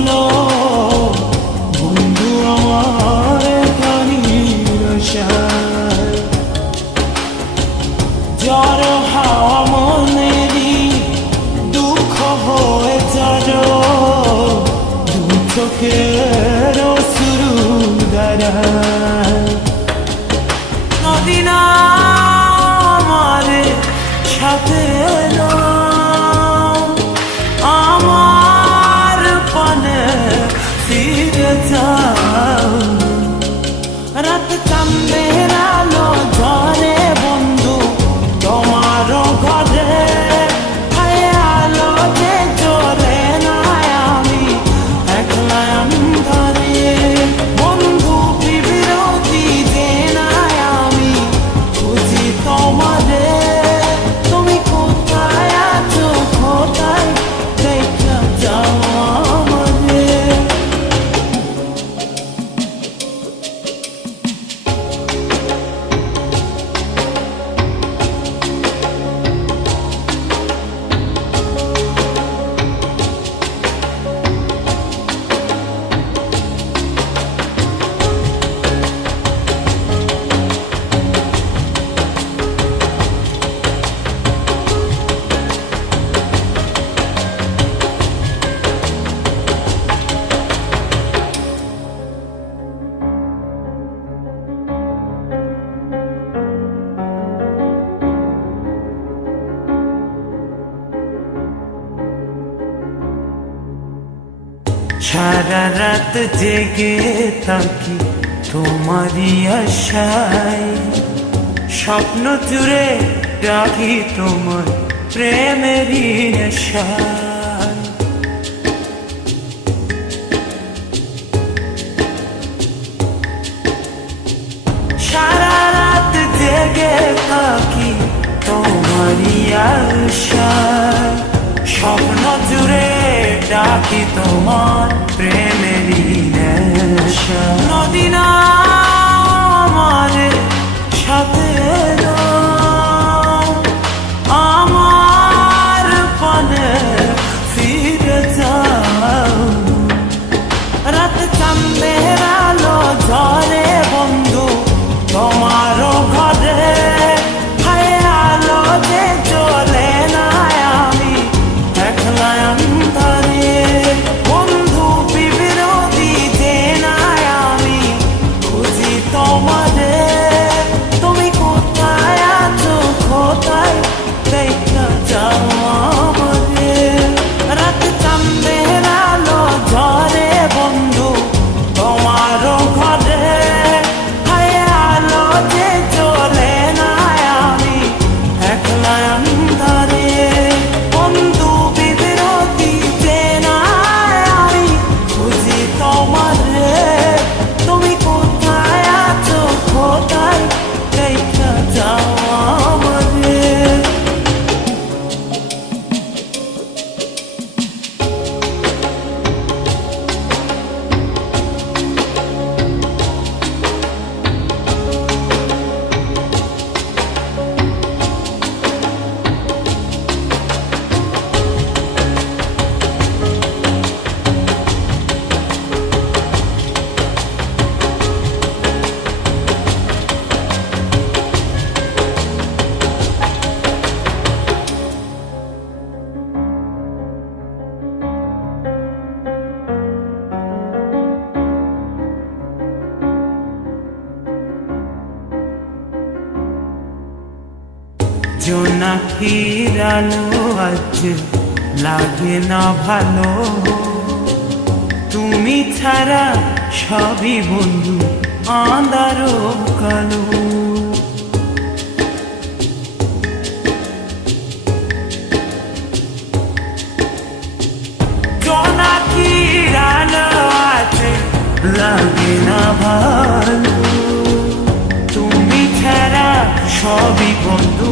হলো বন্ধু আমার খানির সায়। জ্বর হাওয়া মনেরই দুঃখ হয়ে যার দু চোখের শুরু দাঁড়ায়। নদী না আমার সাথে এলো, আমার পানে ফিরে যাও। রাত চাঁদের আলো ঝরে বন্ধু তোমার ঘরে, হায় আলো যে জ্বলে না আমি একলা অন্ধকারে। বন্ধু বিরতি যে না আমি খুঁজি তোমারে, তুমি কোথায় আছো কোথায় দেখা যাও আমারে। সারা রাত জেগে থাকি তোমারই আশায়, স্বপ্ন জুড়ে রাখি তোমার প্রেমেরই নেশায়। সারা রাত জেগে থাকি তোমারই আশায়, স্বপ্ন জুড়ে ডাকি তোমার প্রেমেরই নেশা। নদী না আমার সাথে এলো, আমার পানে ফিরে যাও। রাত চাঁদের আলো ঝরে বন্ধু তোমার ঘরে, হায় আলো যে জ্বলে না আমি একলা অন্ধকারে। বন্ধু বিরতি যে না আমি খুঁজি তোমারে, তুমি কোথায় আছো কোথায় দেখা যাও আমারে। রাত চাঁদের আলো ঝরে বন্ধু তোমার ঘরে, হায় আলো যে জ্বলে না আমি একলা অন্ধকারে। বন্ধু বিরতি যে না আমি খুঁজি তোমারে, তুমি কোথায় আছো কোথায় দেখা যাও আমারে। জোনাকির আলো আজ লাগে না ভালো, তুমি ছাড়া সবই বন্ধু আঁধারো কালো। জোনাকির আলো আজ লাগে না ভালো, তুমি ছাড়া সবই বন্ধু